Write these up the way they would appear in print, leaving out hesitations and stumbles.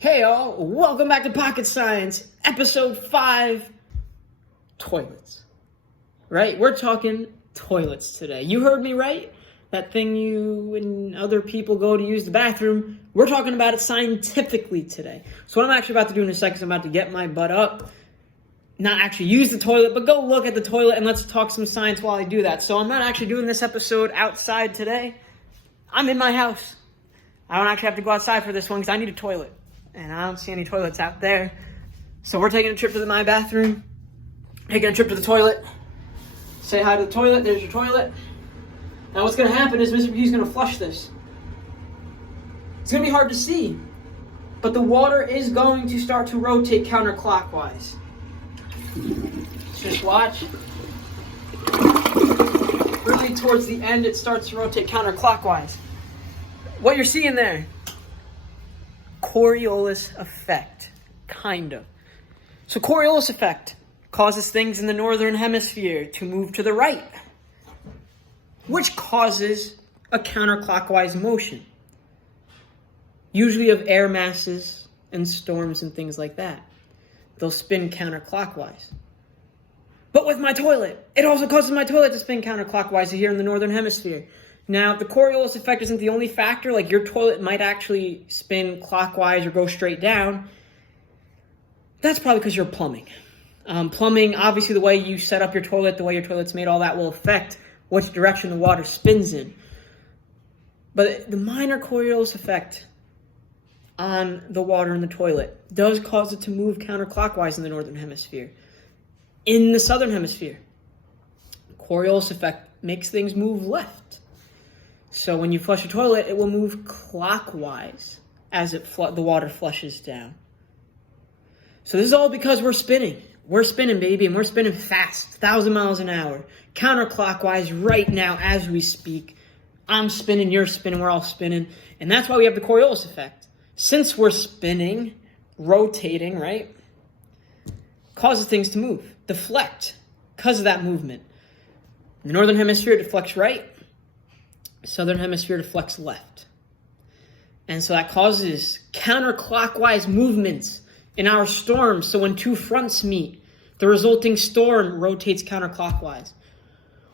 Hey all, welcome back to Pocket Science, episode 5, toilets. Right? We're talking toilets today. You heard me right? That thing you and other people go to use the bathroom. We're talking about it scientifically today. So what I'm actually about to do in a second is I'm about to get my butt up, not actually use the toilet, but go look at the toilet and let's talk some science while I do that. So I'm not actually doing this episode outside today. I'm in my house. I don't actually have to go outside for this one because I need a toilet. And I don't see any toilets out there. So we're taking a trip to my bathroom. Taking a trip to the toilet. Say hi to the toilet. There's your toilet. Now what's going to happen is Mr. P's going to flush this. It's going to be hard to see. But the water is going to start to rotate counterclockwise. Just watch. Really towards the end it starts to rotate counterclockwise. What you're seeing there, Coriolis effect, kind of. So Coriolis effect causes things in the northern hemisphere to move to the right, which causes a counterclockwise motion, usually of air masses and storms and things like that. They'll spin counterclockwise. But with my toilet, it also causes my toilet to spin counterclockwise here in the northern hemisphere. Now, the Coriolis effect isn't the only factor. Like, your toilet might actually spin clockwise or go straight down. That's probably because you're plumbing. Plumbing, obviously, the way you set up your toilet, the way your toilet's made, all that will affect which direction the water spins in. But the minor Coriolis effect on the water in the toilet does cause it to move counterclockwise in the northern hemisphere. In the southern hemisphere, Coriolis effect makes things move left. So when you flush a toilet, it will move clockwise as the water flushes down. So this is all because we're spinning. We're spinning, baby, and we're spinning fast, 1,000 miles an hour, counterclockwise right now as we speak. I'm spinning, you're spinning, we're all spinning. And that's why we have the Coriolis effect. Since we're spinning, rotating, right, causes things to move, deflect, because of that movement. In the northern hemisphere, it deflects right. Southern hemisphere deflects left. And so that causes counterclockwise movements in our storms. So when two fronts meet, the resulting storm rotates counterclockwise.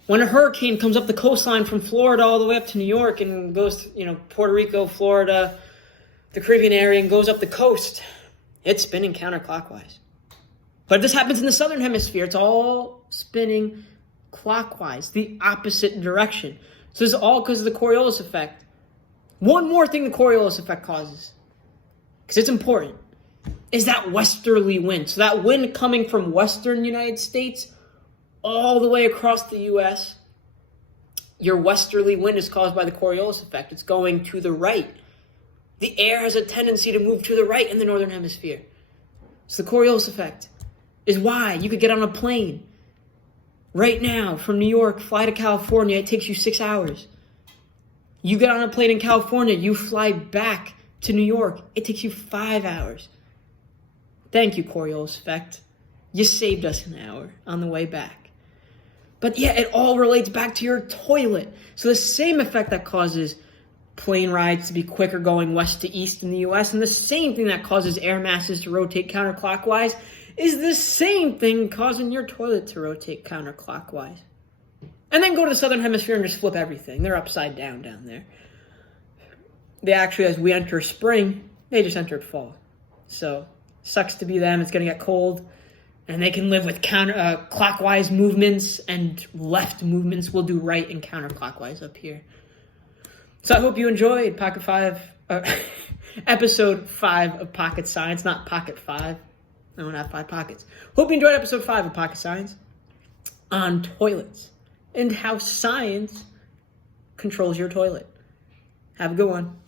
When a hurricane comes up the coastline from Florida all the way up to New York and goes, Puerto Rico, Florida, the Caribbean area, and goes up the coast, it's spinning counterclockwise. But if this happens in the southern hemisphere, it's all spinning clockwise, the opposite direction. So this is all because of the Coriolis effect. One more thing the Coriolis effect causes, because it's important, is that westerly wind. So that wind coming from western United States all the way across the U.S., your westerly wind is caused by the Coriolis effect. It's going to the right. The air has a tendency to move to the right in the northern hemisphere. So the Coriolis effect is why you could get on a plane right now from New York, fly to California. It takes you 6 hours. You get on a plane in California, you fly back to New York. It takes you 5 hours. Thank you, Coriolis effect. You saved us an hour on the way back. But yeah, it all relates back to your toilet. So the same effect that causes plane rides to be quicker going west to east in the U.S., and the same thing that causes air masses to rotate counterclockwise, is the same thing causing your toilet to rotate counterclockwise. And then go to the southern hemisphere and just flip everything. They're upside down there. They actually, as we enter spring, they just entered fall. So, sucks to be them. It's going to get cold. And they can live with clockwise movements, and left movements will do right and counterclockwise up here. So I hope you enjoyed episode 5 of Pocket Science, not Pocket 5. I don't have 5 pockets. Hope you enjoyed episode 5 of Pocket Science on toilets and how science controls your toilet. Have a good one.